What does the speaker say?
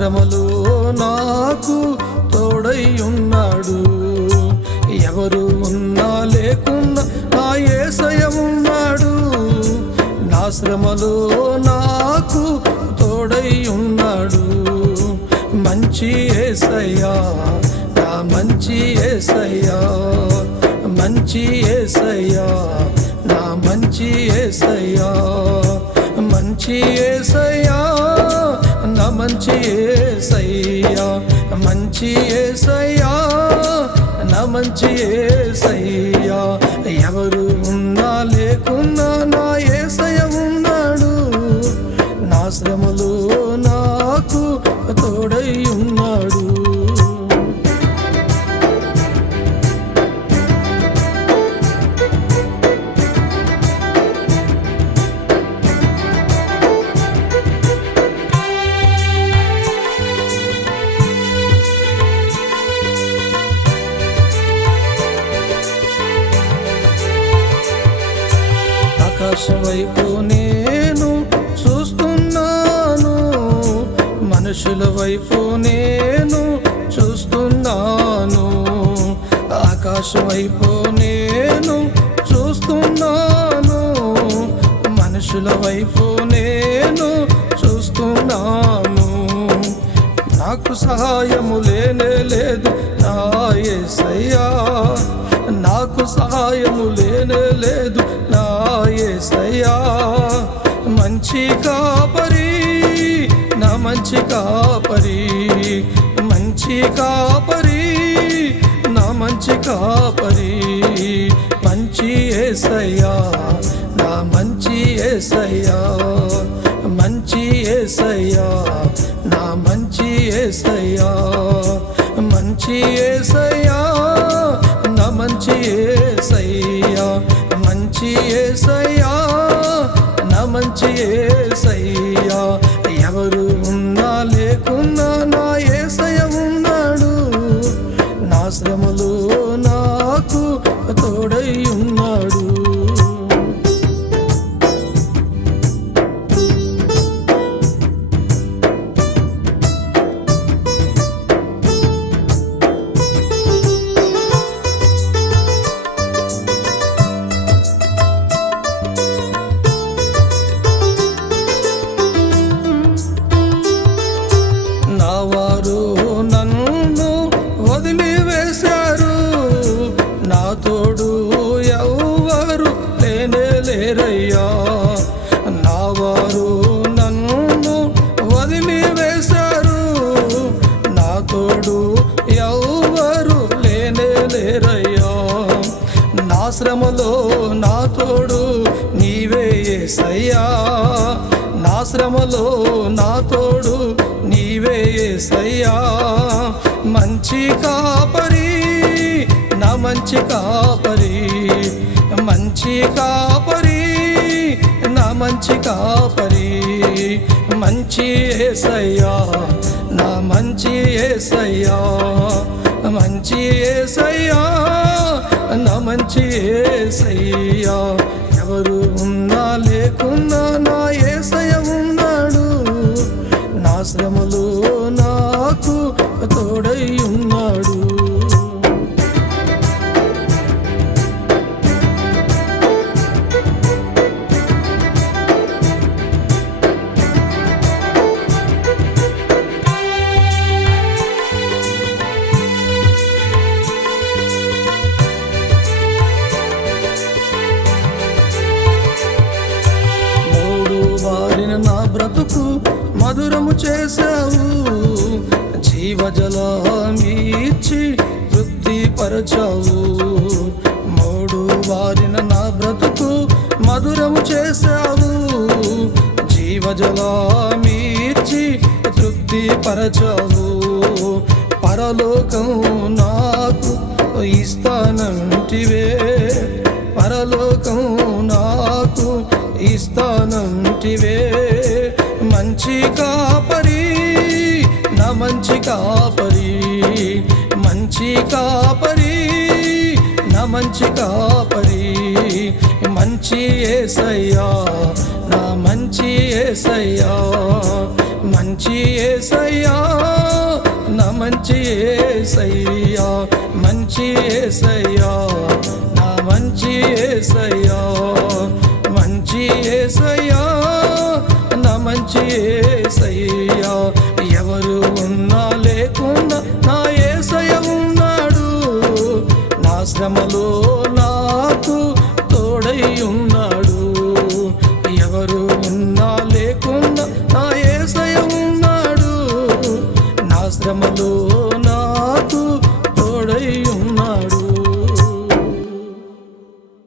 శ్రమలో నాకు తోడై ఉన్నాడు. ఎవరు ఉన్నా లేకున్నా నా యేసయ్య ఉన్నాడు. నా శ్రమలో నాకు తోడై ఉన్నాడు. మంచి యేసయ్యా, నా మంచి యేసయ్యా, మంచి యేసయ్యా, నా మంచి యేసయ్యా, మంచి యేసయ్యా, నా మంచి యేసయ్యా, మంచి యేసయ్యా, నా మంచి యేసయ్యా. ఎవరు ఉన్నా లేకున్నా నా యేసయ్య ఉన్నాడు. నా శ్రమలో నాకు తోడై ఉన్నాడు. ఆకాశం వైపు నేను చూస్తున్నాను, మనుషుల వైపు నేను చూస్తున్నాను. ఆకాశం వైపు నేను చూస్తున్నాను, మనుషుల వైపు నేను చూస్తున్నాను. నాకు సహాయము లేనే లేదు నా యేసయ్యా, నాకు సహాయము లేనే లేదు నా యేసయ్యా. మంచి కాపరి, నా మంచి కాపరి, మంచి కాపరి, నా మంచి కాపరి. మంచి యేసయ్యా, నా మంచి యేసయ్యా, మంచి యేసయ్యా, నా మంచి యేసయ్యా, మంచి యేసయ్యా, నా మంచి యేసయ్యా, మంచి యేసయ్యా, నా మంచి యేసయ్యా. ఎవరు ఉన్నా లేకున్నా నా యేసయ్య ఉన్నాడు. నా శ్రమలో నాకు తోడై ఉన్నాడు. నా వారు నన్ను వదిలివేశారు, నా తోడు ఎవ్వరు లేనే లేరయ్యా. నా వారు నన్ను వదిలివేశారు, నా తోడు ఎవ్వరు లేనే లేరయ్యా. నా శ్రమలో నా తోడు నీవే యేసయ్యా, నా శ్రమలో నా తోడు నీవే యేసయ్యా. మంచి కాపరి, నా మంచి కాపరి, మంచి కాపరి, నా మంచి కాపరి. మంచి యేసయ్యా, నా మంచి యేసయ్యా, మంచి యేసయ్యా, నా మంచి యేసయ్యా. ఎవరు ఉన్నా లేకున్నా నా యేసయ్య ఉన్నాడు. నా శ్రమలో నాకు తోడై ఉన్నాడు. వారిన నా బ్రతుకు మధురము చేశావు, జీవజలమిచ్చి తృప్తి పరచావు. మూడు వారిన నా బ్రతుకు మధురము చేశావు, జీవజలమిచ్చి తృప్తి పరచావు. పరలోకం నాకు ఇస్తానంటివే, పరలోకం నాకు ఇస్తానంటివే. మంచి కాపరి, నా మంచి కాపరి, మంచి కాపరి, నా మంచి కాపరి. మంచి యేసయ్యా, నా మంచి యేసయ్యా, మంచి యేసయ్యా నా మంచి యేసయ్యా, మంచి యేసయ్యా నా మంచి యేసయ్యా, మంచి యేసయ్యా నా మంచి యేసయ్యా. ఎవరు ఉన్నా లేకున్నా నా యేసయ్య ఉన్నాడు, నా శ్రమలో నాకు తోడై ఉన్నాడు. ఎవరు ఉన్నా లేకున్నా నా యేసయ్య ఉన్నాడు, నా శ్రమలో